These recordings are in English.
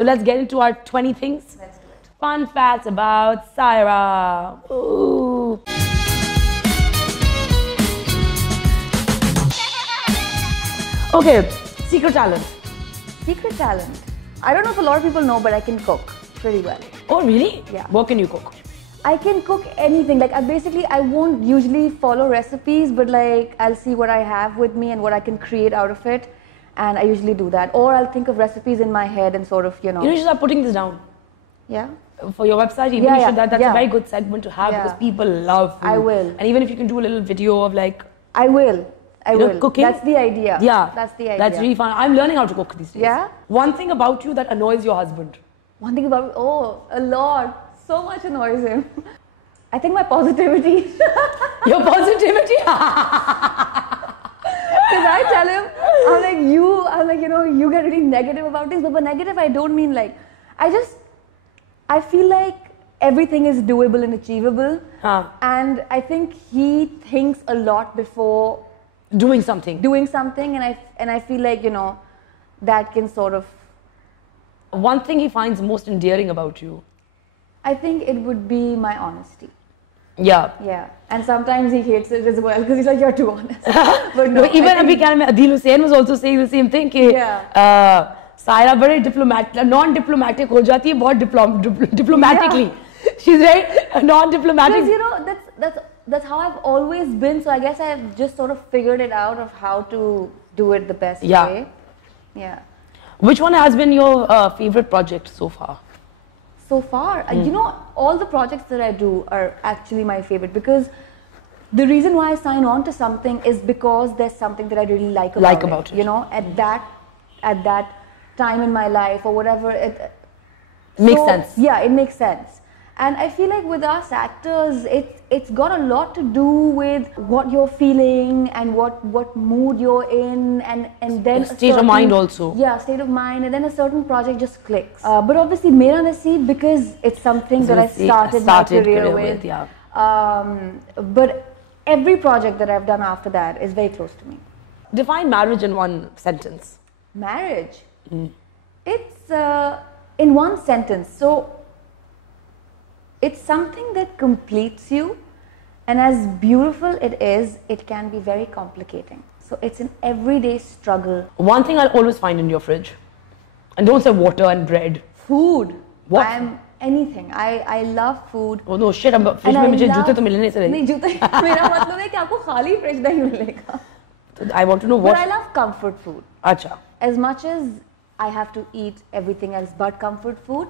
So let's get into our 20 things. Let's do it. Fun facts about Syra. Ooh. Okay, secret talent. Secret talent. I don't know if a lot of people know, but I can cook pretty well. Oh, really? Yeah. What can you cook? I can cook anything. Like I won't usually follow recipes, but like I'll see what I have with me and what I can create out of it. And I usually do that. Or I'll think of recipes in my head and sort of, You should start putting this down. Yeah. For your website, even Yeah, you should, yeah, that's yeah. a very good segment to have because people love food. I will. And even if you can do a little video of like... I will. I will. Cooking. That's the idea. Yeah. That's the idea. That's really fun. I'm learning how to cook these days. Yeah? One thing about you that annoys your husband. One thing about, a lot. So much annoys him. I think my positivity. Your positivity? Because I tell him, I'm like, you get really negative about things. But by negative, I don't mean like, I feel like everything is doable and achievable. And I think he thinks a lot before doing something. And I feel like, that can sort of... One thing he finds most endearing about you. I think it would be my honesty. Yeah. Yeah. And sometimes he hates it as well because he's like, you're too honest. But no, even Adil Hussain was also saying the same thing. Syra very diplomatic, non-diplomatic ho jati hai, bahut diplomatically. Yeah. She's very non-diplomatic. Because that's how I've always been. So I guess I've just sort of figured it out of how to do it the best way. Yeah. Which one has been your favorite project so far? So far, all the projects that I do are actually my favorite because the reason why I sign on to something is because there's something that I really like about it. At that time in my life or whatever. It makes sense. Yeah, it makes sense. And I feel like with us actors, it's got a lot to do with what you're feeling and what mood you're in and then state of mind also. Yeah, state of mind, and then a certain project just clicks. But obviously Mera Naseeb, because it's something that I started my career with. Yeah. But every project that I've done after that is very close to me. Define marriage in one sentence. Marriage? It's in one sentence. So it's something that completes you, and as beautiful it is, it can be very complicating. So it's an everyday struggle. One thing I'll always find in your fridge, and don't say water and bread. Food. What? Anything. I love food. Oh no, shit! Fridge में मुझे जूते तो मिलने से नहीं जूते मेरा मतलब है कि आपको खाली फ्रिज नहीं मिलेगा. I want to know what. But I love comfort food. Acha. As much as I have to eat everything else but comfort food.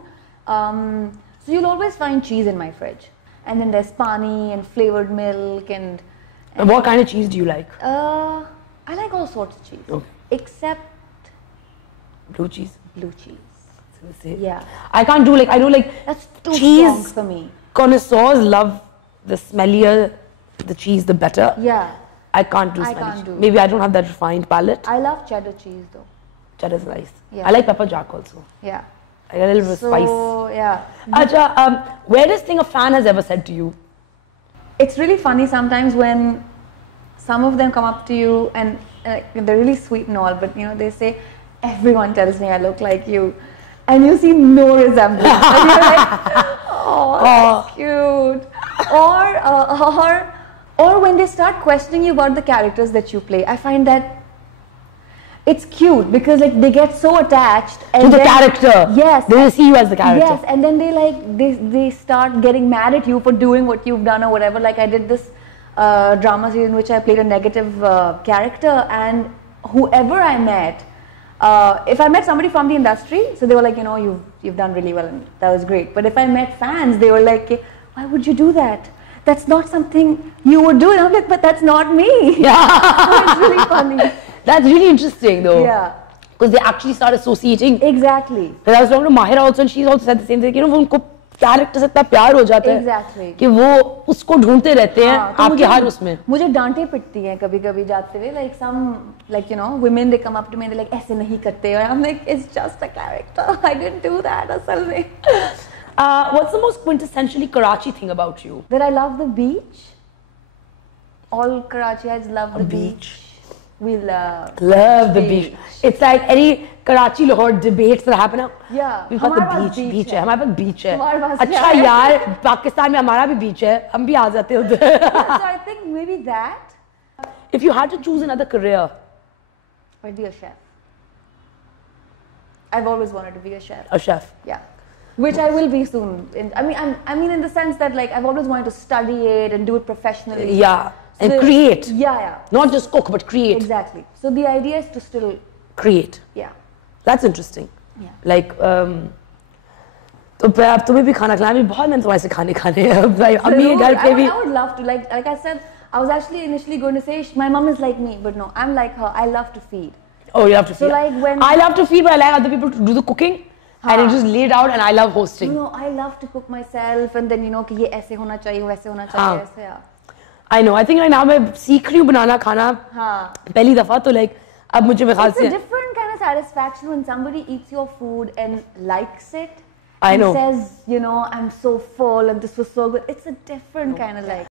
So you'll always find cheese in my fridge. And then there's pani and flavored milk and what kind of cheese do you like? I like all sorts of cheese. Okay. Except blue cheese. Blue cheese. Yeah. I can't do that's too cheese strong for me. Connoisseurs love the smellier the cheese, the better. Yeah. I can't do smelly cheese. Maybe I don't have that refined palate. I love cheddar cheese though. Cheddar's nice. Yeah. I like pepper jack also. Yeah. I got a little bit of spice. Yeah. Acha, weirdest thing a fan has ever said to you? It's really funny sometimes when some of them come up to you and they're really sweet and all, but they say, everyone tells me I look like you. And you see no resemblance. And you're like, oh, that's cute. Or when they start questioning you about the characters that you play, I find that it's cute because they get so attached to the character. Yes. They see you as the character. Yes, and then they start getting mad at you for doing what you've done or whatever. Like I did this drama series in which I played a negative character, and whoever I met, if I met somebody from the industry, so they were like, you've done really well and that was great. But if I met fans, they were like, why would you do that? That's not something you would do. And I'm like, but that's not me. Yeah. So it's really funny. That's really interesting though. Yeah. Because they actually start associating. Exactly. Because I was talking to Mahira also and she's also said the same thing. उनको character से इतना प्यार हो जाता है. Exactly. कि वो उसको ढूंढते रहते हैं आपके हर उसमें. मुझे डांटे पिटती हैं कभी-कभी जाते हुए. Like some, women, they come up to me and they're like, ऐसे नहीं करते. And I'm like, it's just a character. I didn't do that असल में. What's the most quintessentially Karachi thing about you? That I love the beach. All Karachiites love the beach. We love the beach. It's like Karachi Lahore debates that happen now. Yeah. We've got the beach है. हमारे पास beach है. हमारे पास अच्छा यार, पाकिस्तान में हमारा भी beach है. हम भी आ जाते हैं उधर. So I think maybe that. If you had to choose another career, I'd be a chef. I've always wanted to be a chef. A chef. Yeah. Which I will be soon. I mean, in the sense that like I've always wanted to study it and do it professionally. Yeah. So and create. Yeah. Not just cook, but create. Exactly. So the idea is to still create. Yeah. That's interesting. Yeah. Like, तो अब तुम्हें भी खाना खिलाना भी बहुत मैंने तुम्हारे से खाने हैं अम्मी के घर पे भी. I would love to, like I said, I was actually initially going to say my mom is like me, but no, I'm like her. I love to feed. Oh, you love to feed. So like when I love to feed, but I like other people to do the cooking. And it just laid out, and I love hosting. No, I love to cook myself, and then कि ये ऐसे होना चाहिए, वैसे होना चाहिए, ऐसे यार. I know. I think right now मैं सीख रही हूँ बनाना खाना. पहली दफा तो like अब मुझे ख्याल से. It's a different kind of satisfaction when somebody eats your food and likes it. I know. And says, I'm so full and this was so good. It's a different kind of like.